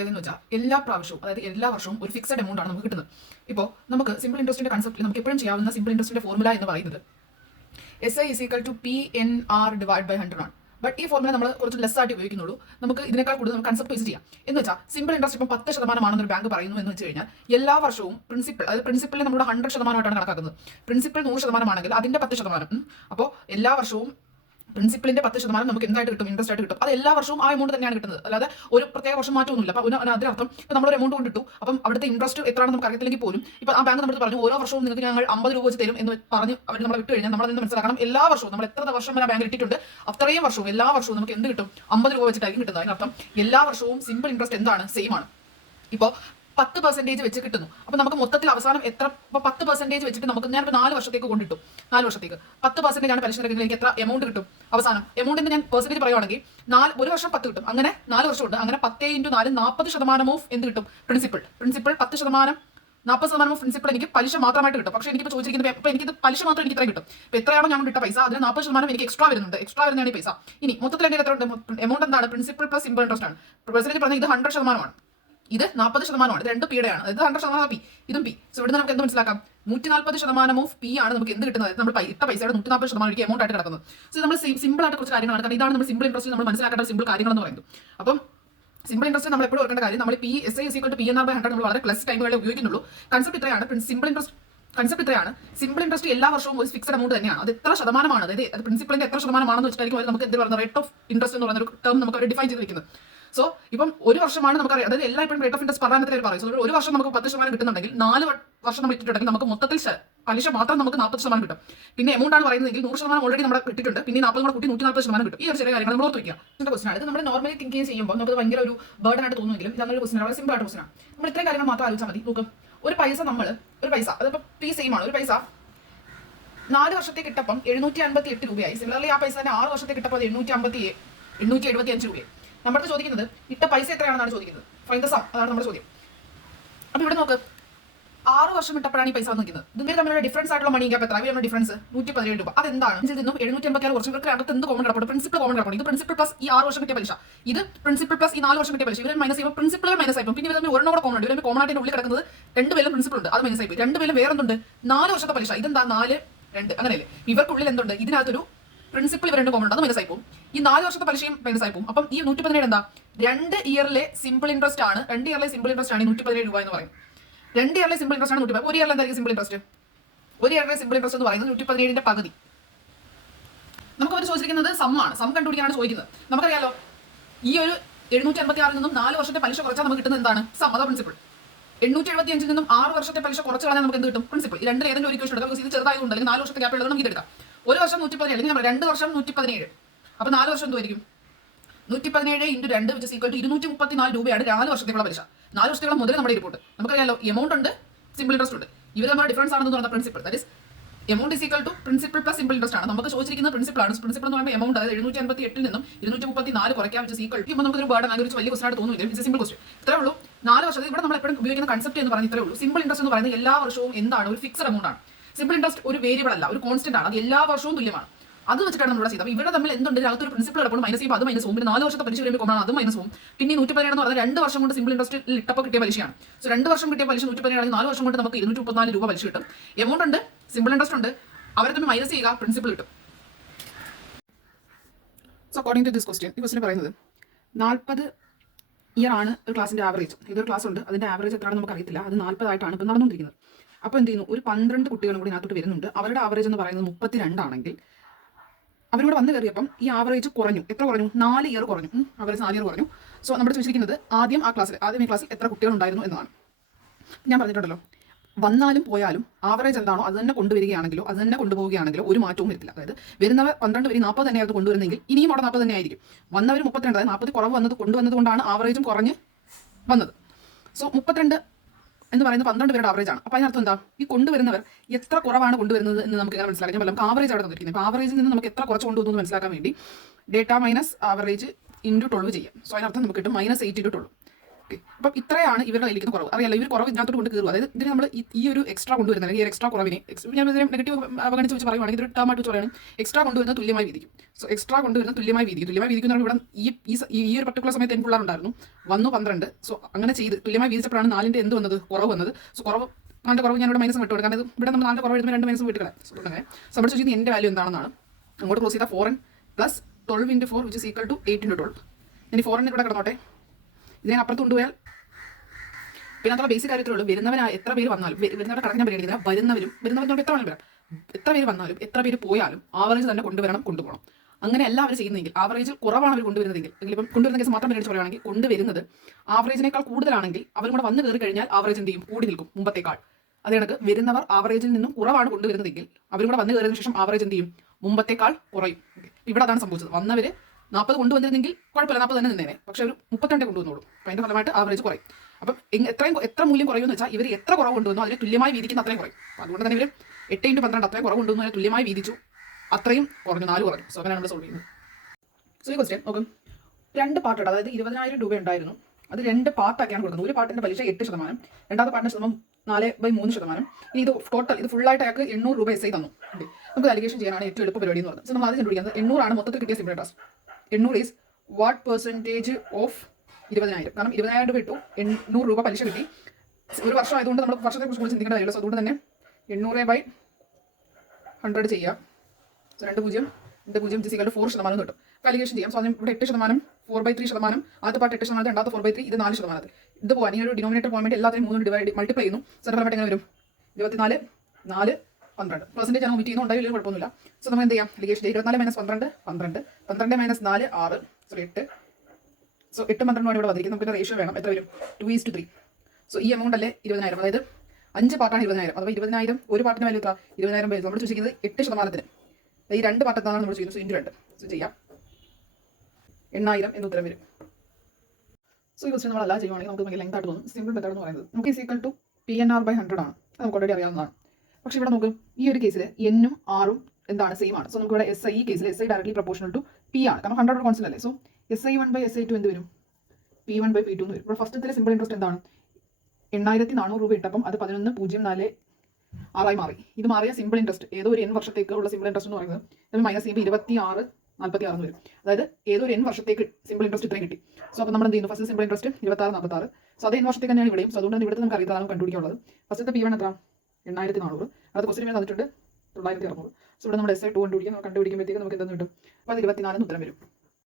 എന്ന് വെച്ചാൽ എല്ലാ പ്രാവശ്യവും അതായത് എല്ലാ വർഷവും ഒരു ഫിക്സഡ് എമൗണ്ട് ആണ് നമുക്ക് കിട്ടുന്നത്. ഇപ്പോൾ നമുക്ക് സിമ്പിൾ ഇൻട്രസ്റ്റിന്റെ കൺസെപ്റ്റിൽ നമുക്ക് എപ്പോഴും ചെയ്യാവുന്ന സിമ്പിൾ ഇൻട്രസ്റ്റിന്റെ ഫോർമുല എന്ന് പറയുന്നത് SI = PNR/100 ആണ്. ബട്ട് ഈ ഫോർമുല നമ്മൾ കുറച്ച് ലെസ് ആയിട്ട് ഉപയോഗിക്കുന്നുള്ളൂ. നമുക്ക് ഇതിനേക്കാൾ കൂടുതൽ നമുക്ക് കൺസെപ്റ്റ് ബേസ് ചെയ്യാം. എന്ന് വെച്ചാൽ സിമ്പിൾ ഇൻട്രസ്റ്റ് ഇപ്പം 10% ബാങ്ക് പറയുന്നു എന്ന് വെച്ച് കഴിഞ്ഞാൽ എല്ലാ വർഷവും പ്രിൻസിപ്പൽ, അതായത് പ്രിൻസിപ്പലിനെ നമ്മൾ 100% കണക്കാക്കുന്നത്. പ്രിൻസിപ്പൽ 100% ആണെങ്കിൽ അതിന്റെ 10%. അപ്പോൾ എല്ലാ വർഷവും പ്രിൻസിപ്പലിന്റെ 10% നമുക്ക് എന്തായിട്ട് കിട്ടും, ഇൻട്രസ്റ്റ് ആയിട്ട് കിട്ടും. അത് എല്ലാ വർഷവും ആ എമൗണ്ട് തന്നെയാണ് കിട്ടുന്നത്, അല്ലാതെ ഒരു പ്രത്യേക വർഷം മാറ്റമൊന്നുമില്ല. അപ്പോൾ അതിനർത്ഥം ഇപ്പം നമ്മളൊരു എമൗണ്ട് കൊണ്ടിട്ടു, അപ്പം അവിടുത്തെ ഇൻട്രസ്റ്റ് എത്രയാണെന്ന് നമുക്ക് അറിയത്തില്ലെങ്കിൽ പോലും ഇപ്പം ആ ബാങ്ക് നമ്മൾ പറഞ്ഞു ഓരോ വർഷവും നിങ്ങൾക്ക് ഞങ്ങൾ 50 രൂപ വെച്ച് തരും എന്ന് പറഞ്ഞ് അവർ നമ്മളെ വിട്ട് കഴിഞ്ഞാൽ നമ്മൾ അതിന് മനസ്സിലാക്കണം എല്ലാ വർഷവും നമ്മൾ എത്ര വർഷം വരെ ബാങ്കിൽ ഇട്ടിട്ടുണ്ട് അത്രയും വർഷവും എല്ലാ വർഷവും നമുക്ക് എന്ത് കിട്ടും, 50 രൂപ വെച്ചിട്ടായിരിക്കും കിട്ടുന്നത്. അതിനർത്ഥം എല്ലാ വർഷവും സിമ്പിൾ ഇൻട്രസ്റ്റ് എന്താണ്, സെയിം ആണ്. ഇപ്പോൾ 10% വെച്ച് കിട്ടുന്നു. അപ്പൊ നമുക്ക് മൊത്തത്തിൽ അവസാനം എത്ര, 10% വെച്ചിട്ട് നമുക്ക് ഞാനിപ്പോൾ 4 വർഷത്തേക്ക് കൊണ്ടിട്ടു, 4 വർഷത്തേക്ക് 10% ആണ് പലിശ നിരക്കിൽ എനിക്ക് എത്ര എമൗണ്ട് കിട്ടും അവസാനം. എമൗണ്ടിന്റെ ഞാൻ പെർസെന്റേജ് പറയുവാണെങ്കിൽ ഒരു വർഷം 10 കിട്ടും, അങ്ങനെ 4 വർഷം ഉണ്ട്. അങ്ങനെ 10 × 4 40% ഓഫ് എന്ത് കിട്ടും, പ്രിൻസിപ്പൽ 10%, 40% ഓഫ് പ്രിൻസിപ്പൽ എനിക്ക് പലിശ മാത്രമായിട്ട് കിട്ടും. പക്ഷേ എനിക്കിപ്പോൾ ചോദിച്ചിരിക്കുന്നത് ഇപ്പൊ എനിക്കിത് പലിശ മാത്രം എനിക്ക് ഇത്രയും കിട്ടും. ഇപ്പൊ എത്രയാണോ ഞാൻ കിട്ടുന്ന പൈസ അതിന് 40% എനിക്ക് എക്സ്ട്രാ വരുന്നുണ്ട്. എക്സ്ട്രാ വരുന്നതാണ് ഈ പൈസ. ഇനി മൊത്തത്തിൽ എന്റെ എത്ര എമൗണ്ട് എന്താണ്, പ്രിൻസിപ്പൽ പ്ലസ് സിമ്പിൾ ഇൻട്രസ്റ്റ് ആണ്. പെർസെന്റേജ് പറഞ്ഞാൽ ഇത് 100%, ഇത് 40%, ഇത് 2 പിയുടെ ആണ്. ഇത് 100% പി, ഇതും പി. സോ ഇവിടെ നമുക്ക് എന്ത് മനസ്സിലാക്കാം, 140% ഓഫ് പി ആണ് നമുക്ക് എന്ത് കിട്ടുന്നത്, നമ്മൾ ഇട്ട പൈസയുടെ 140% എമൗണ്ട് ആയിട്ട് കിടക്കുന്നത്. സോ നമ്മൾ സിമ്പിൾ ആയിട്ട് കുറച്ച് കാര്യങ്ങളാണ്, കാരണം ഇതാണ് നമ്മൾ സിമ്പിൾ ഇൻട്രസ്റ്റ് നമ്മൾ മനസ്സിലാക്കേണ്ട സിമ്പിൾ കാര്യങ്ങൾ എന്ന് പറയുന്നത്. അപ്പം സിമ്പിൾ ഇൻട്രസ്റ്റ് നമ്മൾ എപ്പോഴും ഓർക്കേണ്ട കാര്യം, നമ്മൾ SI = PNR/100 നമ്മൾ വളരെ പ്ലസ് ടൈമുകളെ ഉപയോഗിക്കുന്നുള്ളൂ. കൺസെപ്റ്റ് ഇത്രയാണ്. സിമ്പിൾ ഇൻട്രസ്റ്റ് കൺസെപ്റ്റ് ഇത്രയാണ്. സിമ്പിൾ ഇൻട്രസ്റ്റ് എല്ലാ വർഷവും ഒരു ഫിക്സഡ് എമൗണ്ട് തന്നെയാണ്. അത് എത്ര ശതമാനമാണ്, അതായത് അത് പ്രിൻസിപ്പലിന്റെ എത്ര ശതമാനമാണെന്ന് വെച്ചിട്ടായിരിക്കും നമുക്ക് എന്ത് പറയുന്നത്, റേറ്റ് ഓഫ് ഇൻട്രസ്റ്റ് എന്ന് പറയുന്ന ഒരു ടേം നമുക്ക് അവർ ഡിഫൈൻ ചെയ്ത് വെക്കുന്നത്. സോ ഇപ്പം ഒരു വർഷമാണ് നമുക്കറിയാം, അതായത് എല്ലാ ഇപ്പം റേറ്റ് ഓഫ് ഇൻട്രസ്റ്റ് പഠനത്തിൽ പറയും. സോ ഒരു വർഷം നമുക്ക് 10% കിട്ടുന്നുണ്ടെങ്കിൽ 4 വർഷം നമ്മൾ ഇട്ടിട്ടുണ്ടെങ്കിൽ നമുക്ക് മൊത്തത്തിൽ പലിശ മാത്രം നമുക്ക് 40% കിട്ടും. പിന്നെ എമൗണ്ട് ആണ് പറയുന്നതെങ്കിൽ 100% ഓൾറെഡി നമ്മൾ കിട്ടിയിട്ടുണ്ട്, പിന്നെ 40 കൂടെ കൂട്ടി 140% കിട്ടും. ഈ ഒരു ചെറിയ കാര്യങ്ങൾ നമ്മൾ ഓർത്ത് വയ്ക്കുക. ഇതിന്റെ ക്വസ്റ്റൻ ആണ്. ഇത് നമ്മൾ നോർമലി തിങ്ക് ചെയ്യുമ്പോൾ നമുക്ക് ഭയങ്കര ഒരു ബർഡൻ ആയിട്ട് തോന്നുമെങ്കിലും ഇതൊരു ക്വസ്റ്റൻ ആണ്, വളരെ സിമ്പിൾ ആയിട്ട് ക്വസ്റ്റൻ ആണ്. നമ്മൾ ഇത്രയും കാര്യങ്ങൾ മാത്രം ആലോചിച്ചാൽ മതി. നോക്കും, ഒരു പൈസ അതിപ്പോൾ പി സെയിം ആണ്. ഒരു പൈസ 4 വർഷത്തേക്ക് ഇട്ടപ്പം 758 രൂപയായി. സിമിലർലി ആ പൈസ തന്നെ 6 വർഷത്തേക്ക് ഇട്ടപ്പോൾ 875 രൂപയായി. നമ്മുടെ ചോദിക്കുന്നത് ഇട്ട പൈസ എത്രയാണെന്നാണ് ചോദിക്കുന്നത്. ഫൈൻഡ് ദ സം, അതാണ് നമ്മുടെ ചോദ്യം. അപ്പൊ ഇവിടെ നോക്ക്, 6 വർഷം ഇട്ടപ്പോഴാണ് ഈ പൈസ വന്നിരിക്കുന്നത്. ഇതിന്റെ തമ്മിലുള്ള ഡിഫറൻസ് ആയിട്ടുള്ള മണി ഗ്യാപ്പ് എത്ര, ഇവരുടെ ഡിഫറൻസ് 117 രൂപ. അതെന്താണ്, ഇതിൽ നിന്നും 786 വർഷം ഇവർക്ക് അകത്ത് എന്ത് കോമൺ കിടപ്പുണ്ട്, പ്രിൻസിപ്പൽ കോമൺ കിടപ്പുണ്ട്. ഇത് പ്രിൻസിപ്പൽ പ്ലസ് ഈ 6 വർഷം കിട്ടിയ പലിശ, ഇത് പ്രിൻസിപ്പൽ പ്ലസ് ഈ 4 വർഷം കിട്ടിയ പലിശ. ഇവർ മൈനസ് ചെയ്യുമ്പോൾ പ്രിൻസിപ്പൽ മൈനസ് ആയിപ്പോൾ പിന്നെ ഇവർ ഒരെണ്ണം കൂടെ കോമൺ ഉണ്ട്. ഇവർ കോമൺ ആയിട്ട് ഉള്ളിൽ കിടക്കുന്നത് 2 പേരും പ്രിൻസിപ്പൽ ഉണ്ട്, അത് മൈനസ് ആയിപ്പോയി. 2 പേരും വേറെ എന്തുണ്ട്, 4 വർഷത്തെ പലിശ. ഇതെന്താ 4 2 അങ്ങനെയല്ലേ. ഇവർക്കുള്ളിൽ എന്തുണ്ട്, ഇതിനകത്തൊരു പ്രിൻസിപ്പൽ ഇവർ 2 കോമൺ ഉണ്ട്, അത് മൈനസ് ആയിപ്പോവും. ഈ 4 വർഷത്തെ പലിശയും മൈനസ് ആയിപ്പോവും. അപ്പം ഈ 117 എന്താ, 2 ഇയറിലെ സിമ്പിൾ ഇൻട്രസ്റ്റ് ആണ്. 2 ഇയറിലെ സിമ്പിൾ ഇൻട്രസ്റ്റ് ആണ് 117 രൂപ എന്ന് പറയും. 2 ഇയറിലെ സിമ്പിൾ ഇൻട്രസ്റ്റ് ആണ് 117. ഒരു ഇയറിൽ എന്തായിരിക്കും സിമ്പിൾ ഇൻട്രസ്റ്റ്, ഒരു ഇയറിലെ സിമ്പിൾ ഇൻട്രസ്റ്റ് എന്ന് പറയുന്നത് 117ന്റെ പകുതി. നമുക്ക് അവർ ചോദിച്ചിരിക്കുന്നത് സമ്മാണ്, സം കണ്ടുപിടിക്കാനാണ് ചോദിക്കുന്നത്. നമുക്കറിയാലോ ഈ ഒരു 786 നിന്നും 4 വർഷത്തെ പലിശ കുറച്ചാൽ നമുക്ക് കിട്ടുന്നത് എന്താണ്, സം, അതാ പ്രിൻസിപ്പൽ. 875 നിന്നും 6 വർഷത്തെ പലിശ കുറച്ച് കളയാൻ നമുക്ക് എന്ത് കിട്ടും, പ്രിൻസിപ്പൽ. ഈ രണ്ടിൽ ഏതെങ്കിലും ഒരു ഇക്വേഷൻ എടുക്കാം. ഇത് ചെറുതായതുകൊണ്ട് അല്ലെങ്കിൽ 4 വർഷത്തെ ഗ്യാപ്പ് ഉള്ളത് നമുക്ക് ഇതെടുക്കാം. ഒരു വർഷം 117 അല്ലെങ്കിൽ 2 വർഷം 117. അപ്പൊ 4 വർഷം എന്തുമായിരിക്കും, 117 × 2 234 രൂപയാണ് 4 വർഷത്തേക്കുള്ള പലിശ. 4 വർഷത്തേക്കുള്ള മുതൽ നമ്മുടെ റിപ്പോർട്ട്. നമുക്കറിയാലോ എമൗണ്ട് ഉണ്ട്, സിമ്പിൾ ഇൻട്രസ്റ്റ് ഉണ്ട്. ഇവർ നമ്മുടെ ഡിഫറൻസ് ആണെന്ന് പറഞ്ഞ principal, that is amount = principal plus simple interest ആണ്. നമുക്ക് ചോദിച്ചിരിക്കുന്നത് പ്രിൻസിപ്പൽ ആണ്. പ്രിൻസിപ്പൽ എന്ന് പറയുമ്പോൾ എമൗണ്ട്, അതായത് 758 നിന്നും 234 കുറയ്ക്കാൻ ഈക്വൽ. നമുക്ക് ഒരു ബേർഡൻ അങ്ങനെ വലിയ ക്വസ്റ്റൻ ആയിട്ട് തോന്നുന്നില്ല. It's A simple question. ഇത്രേ ഉള്ളൂ. 4 വർഷത്തിൽ ഇവിടെ നമ്മൾ എപ്പോഴും ഉപയോഗിക്കുന്ന കൺസെപ്റ്റ് എന്ന് പറയുന്നത് ഇത്രേ ഉള്ളൂ. സിമ്പിൾ ഇൻട്രസ്റ്റ് എന്ന് പറയുന്നത് എല്ലാ വർഷവും എന്താണ്, ഒരു ഫിക്സഡ് എമൗണ്ട് ആണ്. സിമ്പിൾ ഇൻട്രസ്റ്റ് ഒരു വേരിയബിൾ അല്ല, ഒരു കോൺസ്റ്റന്റ് ആണ്. അത് എല്ലാ വർഷവും തുല്യമാണ്. അത് വെച്ചിട്ടാണ് നമ്മൾ ചെയ്തത്. അപ്പോൾ ഇവിടെ തമ്മിൽ എന്തുണ്ട്, അകത്തൊരു പ്രിൻസിപ്പൽ കിടപ്പുണ്ട്, മൈനസ് ചെയ്യുമ്പോൾ അത് മൈനസ് പോകും. പിന്നെ 4 വർഷത്തെ പലിശ വരുമ്പോൾ കോമൺ, അത് മൈനസ് പോകും. പിന്നെ 117 എന്ന് പറഞ്ഞാൽ 2 വർഷം കൊണ്ട് സിമ്പിൾ ഇൻട്രസ്റ്റ് ഇട്ടപ്പോൾ കിട്ടിയ പലിശയാണ്. സോ 2 വർഷം കിട്ടിയ പലിശ 117 ആണെങ്കിൽ 4 വർഷം കൊണ്ട് നമുക്ക് 234 രൂപ പലിശ കിട്ടും. എമൗണ്ട് ഉണ്ട്, സിമ്പിൾ ഇൻട്രസ്റ്റ് ഉണ്ട്, അവരെ തമ്മിൽ മൈനസ് ചെയ്യുക, പ്രിൻസിപ്പൽ കിട്ടും. So according to this question, ഈ ക്വസ്റ്റ്യൻ പറയുന്നത് 40 ഇയർ ആണ് ഒരു ക്ലാസിന്റെ ആവറേജ്. ഇതൊരു ക്ലാസ് ഉണ്ട്, അതിന്റെ ആവറേജ് എത്രയാണെന്ന് നമുക്ക് അറിയത്തില്ല. അത് 40 ആയിട്ടാണ് ഇപ്പം നടന്നുകൊണ്ടിരിക്കുന്നത്. അപ്പോൾ എന്ത് ചെയ്യുന്നു, ഒരു 12 കുട്ടികളും കൂടി ഇതിനകത്തോട്ട് വരുന്നുണ്ട്. അവരുടെ ആവറേജ് എന്ന് പറയുന്നത് 32 ആണെങ്കിൽ അവരിവിടെ വന്ന് കയറിയപ്പം ഈ ആവറേജ് കുറഞ്ഞു. എത്ര കുറഞ്ഞു, 4 ഇയർ കുറഞ്ഞു. ആവറേജ് 4 ഇയർ കുറഞ്ഞു. സോ നമ്മുടെ ചോദിച്ചിരിക്കുന്നത് ആദ്യം ഈ ക്ലാസ്സിൽ എത്ര കുട്ടികൾ ഉണ്ടായിരുന്നു എന്നാണ്. ഞാൻ പറഞ്ഞിട്ടുണ്ടല്ലോ, വന്നാലും പോയാലും ആവറേജ് എന്താണോ അത് തന്നെ കൊണ്ടുവരികയാണെങ്കിലോ അത് തന്നെ കൊണ്ടുപോവുകയാണെങ്കിലോ ഒരു മാറ്റവും വരത്തില്ല. അതായത് വരുന്നവർ 12 വരെ 40 തന്നെയായിരുന്നു കൊണ്ടുവരുന്നെങ്കിൽ ഇനിയും അവിടെ 40 തന്നെ ആയിരിക്കും. വന്നവർ 32, അതായത് 40 കുറവ് കൊണ്ടുവന്നത് കൊണ്ടാണ് ആവറേജും കുറഞ്ഞ് വന്നത്. സോ 32 എന്ന് പറയുന്നത് 12 പേരുടെ ആവറേജ് ആണ്. അപ്പോൾ അതിനർത്ഥം എന്താ, ഈ കൊണ്ടുവരുന്നവർ എത്ര കുറവാണ് കൊണ്ടുവരുന്നത് എന്ന് നമുക്ക് ഇങ്ങനെ മനസ്സിലാക്കാൻ പറ്റും. നമുക്ക് ആവറേജ് അവിടെ തന്നിരിക്കുന്നത്. അപ്പോൾ ആവറേജിൽ നിന്ന് നമുക്ക് എത്ര കുറച്ച് കൊണ്ടുവന്നു മനസ്സിലാക്കാൻ വേണ്ടി ഡേറ്റ മൈനസ് ആവറേജ് × 12 ചെയ്യാം. സോ അതിനർത്ഥം നമുക്ക് കിട്ടും -8 × 12. ഓക്കെ, അപ്പം ഇത്രയാണ് ഇവരുടെ കയ്യിലിരിക്കുന്ന കുറവ്. അറിയാലോ, ഇവർ കുറവ് ഇതിനകത്തോട്ട് കൊണ്ട് കയറും. അതായത് ഇതിന് നമ്മൾ ഈ ഒരു എക്സ്ട്രാ കൊണ്ടുവരുന്നത്, അല്ലെങ്കിൽ ഈ എക്സ്ട്രാ കുറവിനെ ഞാൻ നെഗറ്റീവ് അവഗണിച്ച് വെച്ച് പറയുവാണെങ്കിൽ ഇതൊരു ടേം ആയിട്ട് വെച്ച് പറയുകയാണെങ്കിൽ എക്സ്ട്രാ കൊണ്ടുവരുന്നത് തുല്യമായി വീതിക്കും. സോ എക്സ്ട്രാ കൊണ്ടുവരുന്നത് തുല്യമായി വീതിക്കുന്ന ഇവിടെ ഈ ഒരു പർട്ടിക്കുലർ സമയത്ത് എനിക്ക് പിള്ളേരുണ്ടായിരുന്നു, വന്നു 12. സോ അങ്ങനെ ചെയ്ത് തുല്യമായി വീതിച്ചപ്പോഴാണ് 4ന്റെ എന്ത് വന്നത്, കുറവ് വന്നത്. സോ കുറവ് 4ന്റെ കുറവ് ഞാനിവിടെ മൈനസ് വിട്ടു കൊടുക്കാം. കാരണം ഇവിടെ നമ്മൾ 4ന്റെ കുറവ് എഴുതുമ്പോൾ 2 മൈനസ് വിട്ടുകളെ. സോ അങ്ങനെ നമ്മൾ ചോദിക്കുന്നത് എൻ്റെ വാല്യൂ എന്താണെന്നാണ്. അങ്ങോട്ട് ക്ലോസ് ചെയ്താൽ 4n plus 12 × 4 which is equal to 8 × 12. ഇനി 4n ഇവിടെ കിടന്നോട്ടെ. ഇതിനെ അപ്പുറത്ത് കൊണ്ടുപോയാൽ പിന്നെ അതുള്ള ബേസിക് കാര്യത്തിലുള്ളൂ. വരുന്നവനായ എത്ര പേര് വന്നാലും, വരുന്നവരുടെ കണക്ക് ഞാൻ പരിഗണിക്കില്ല. വരുന്നവരോട് എത്ര വേണം വരാം, എത്ര പേര് വന്നാലും എത്ര പേര് പോയാലും ആവറേജ് തന്നെ കൊണ്ടുപോകണം. അങ്ങനെ എല്ലാവരും ചെയ്യുന്നെങ്കിൽ, ആവറേജ് കുറവാണ് അവർ കൊണ്ടുവരുന്നതെങ്കിൽ, അല്ലെങ്കിൽ ഇപ്പം കൊണ്ടുവരുന്ന കേസ് മാത്രം പരിഗണിച്ച് പറയുകയാണെങ്കിൽ, കൊണ്ടുവരുന്നത് ആവറേജിനേക്കാൾ കൂടുതലാണെങ്കിൽ അവരും കൂടെ വന്ന് കയറി കഴിഞ്ഞാൽ ആവറേജ് എന്ത് ചെയ്യും, കൂടി നിൽക്കും മുമ്പത്തേക്കാൾ. അതേ കണക്ക് വരുന്നവർ ആവറേജിൽ നിന്നും കുറവാണ് കൊണ്ടുവരുന്നതെങ്കിൽ അവരും കൂടെ വന്ന് കയറിയതിനു ശേഷം ആവറേജ് എന്ത് ചെയ്യും, മുമ്പത്തേക്കാൾ കുറയും. ഇവിടെ അതാണ് സംഭവിച്ചത്. വന്നവർ 40 കൊണ്ടുവന്നിരുന്നെങ്കിൽ കുഴപ്പമില്ല, 40 തന്നെ നിന്നേനെ. പക്ഷേ ഒരു 32 കൊണ്ടുവന്നോളൂ. അപ്പം അതിൻ്റെ ഫലമായിട്ട് ആവറേജ് കുറയും. അപ്പം എത്ര മൂല്യം കുറയുമെന്ന് വെച്ചാൽ ഇവർ എത്ര കുറവ് കൊണ്ടുവന്നോ അതിന് തുല്യമായി വീതിക്കുന്ന അത്രയും കുറയും. അതുകൊണ്ട് തന്നെ ഇവർ 8 × 12 അത്രയും കുറവ് കൊണ്ടുവന്നു, അതിന് തുല്യമായി വീതിച്ചു, അത്രയും കുറഞ്ഞു, 4 കുറഞ്ഞു. സോ അങ്ങനെയാണ് നമ്മൾ സോൾവ് ചെയ്യുന്നത്. സോ ഈ ക്വസ്റ്റ്യൻ നോക്കും, 2 പാർട്ടുണ്ട്. അതായത് 20,000 രൂപ ഉണ്ടായിരുന്നു, അത് 2 പാർട്ടാക്കിയാണ് കൊടുക്കുന്നത്. ഒരു പാർട്ടിന്റെ പലിശ 8%, രണ്ടാമത്തെ പാർട്ടിന്റെ ശതമാനം 4/3%. ഇനി ഇത് ടോട്ടൽ ഇത് ഫുള്ളായിട്ട് അയാൾക്ക് 800 രൂപ SI തന്നു. നമുക്ക് അലിഗേഷൻ ചെയ്യാനാണ് ഏറ്റവും എളുപ്പ പരിപാടി എന്ന് പറയുന്നത്. സോ നമ്മൾ ആദ്യം കണ്ടുപിടിക്കുന്നത് 800 ആണ് മൊത്തത്തിൽ കിട്ടിയ simple interest. 800 is what percentage of 20,000. കാരണം 20,000 രൂപ ഇട്ടു, 800 രൂപ പലിശ കിട്ടി. ഒരു വർഷം ആയതുകൊണ്ട് നമ്മൾ വർഷത്തെ കുറിച്ച് കൂടുതൽ ചിന്തിക്കേണ്ട കാര്യമില്ല. സോ അതുകൊണ്ട് തന്നെ 800/100 ചെയ്യാം. സോ 2 0 4% കിട്ടും. കാലിക്യുലേഷൻ ചെയ്യാം. സോ അതിന് ഇവിടെ 8%, 4/3%, ആദ്യത്തെ പാർട്ട് 8%, രണ്ടാമത്തെ 4/3, ഇത് 4%. ഇത് പോകാൻ ഈ ഒരു ഡിനോമിനേറ്റർ പോകാൻ വേണ്ടി എല്ലാത്തിനും 3 മൾട്ടിപ്ലൈ ചെയ്യുന്നു. സോ ഫലമായിട്ട് എങ്ങനെ വരും, 24, 4, 12. പെർസെൻറ്റേജ് ആണ് ഒമിറ്റ് ചെയ്യുന്നു, ഉണ്ടായില്ല കുഴപ്പമൊന്നുമില്ല. സോ നമുക്ക് എന്ത് ചെയ്യാം, അലിഗേഷൻ 24 - 12, 12, 12 - 4, 6, സോറി 8. സോ 8 12 ആണ് ഇവിടെ വന്നിരിക്കുന്നത്. നമുക്ക് റേഷ്യോ വേണം, എത്ര വരും, 2:3. സോ ഈ എമൗണ്ട് അല്ലേ 20,000, അതായത് 5 പാർട്ടാണ് 20,000. അഥവാ 20,000 ഒരു പാർട്ടിന് വാല്യൂ എത്ര, 20,000 പേര്. നമ്മൾ ചോദിക്കുന്നത് 8%. ഈ 2 പാർട്ട് എത്താനാണ് നമ്മൾ ചെയ്യുന്നത്. So into 2. സോ ചെയ്യാം, 8,000 എന്ന് ഉത്തരം വരും. സോ ഈ ക്വസ്റ്റ്യൻ നമ്മൾ അല്ല ചെയ്യുവാണെങ്കിൽ നമുക്ക് ഭയങ്കര ലെങ്ത് ആയിട്ട് തോന്നും. സിമ്പിൾ മെത്തേഡ് എന്ന് പറയുന്നത് നമുക്ക് ഈക്വൽ ടു PNR/100 ആണ്. അത് നമുക്ക് ഓൾറെഡി അറിയാവുന്നതാണ്. പക്ഷേ ഇവിടെ നോക്കും, ഈ ഒരു കേസിൽ N-ഉം R-ഉം എന്താണ്, സെയിം ആണ്. സോ നമുക്ക് ഇവിടെ SI, ഈ കേസിൽ SI directly proportional to P ആണ്. കാരണം 100 കോൺസ്റ്റന്റ് അല്ലേ. സോ SI1/SI2 എന്ത് വരും, P1/P2 എന്ന് വരും. ഇപ്പോൾ ഫസ്റ്റത്തെ സിമ്പിൾ ഇൻട്രസ്റ്റ് എന്താണ്, 8,400 രൂപ ഇട്ടപ്പം അത് 11,046 ആയി മാറി. ഇത് മാറിയ സിമ്പിൾ ഇൻട്രസ്റ്റ് ഏതോ ഒരു N വർഷത്തേക്ക് ഉള്ള സിമ്പിൾ ഇൻട്രസ്റ്റ് എന്ന് പറയുന്നത് നമ്മൾ മൈനസ് ചെയ്യുമ്പോൾ 26,46 എന്ന് വരും. അതായത് ഏതോ ഒരു N വർഷത്തേക്ക് സിമ്പിൾ ഇൻട്രസ്റ്റ് ഇത്രയും കിട്ടി. സോ അപ്പോൾ നമ്മൾ എന്ത് ചെയ്യുന്നു, ഫസ്റ്റ് സിമ്പിൾ ഇൻട്രസ്റ്റ് 26,46. സോ അത് N വർഷത്തേക്ക് തന്നെയാണ് ഇവിടെയും. സോ അതുകൊണ്ട് തന്നെ ഇവിടുത്തെ നമുക്ക് അറിയാം കണ്ടുപിടിക്കാനുള്ളത്. ഫസ്റ്റത്തെ P1 എത്ര, 8,400. അത് ക്വസ്റ്റ്യൻ തന്നിട്ടുണ്ട് 9,600. സോ ഇവിടെ നമ്മുടെ SI2 കണ്ടുപിടിക്കുമ്പോഴത്തേക്ക് നമുക്ക് എന്തെന്ന് കിട്ടും, അപ്പോൾ അത് 24 ഉത്തരം വരും.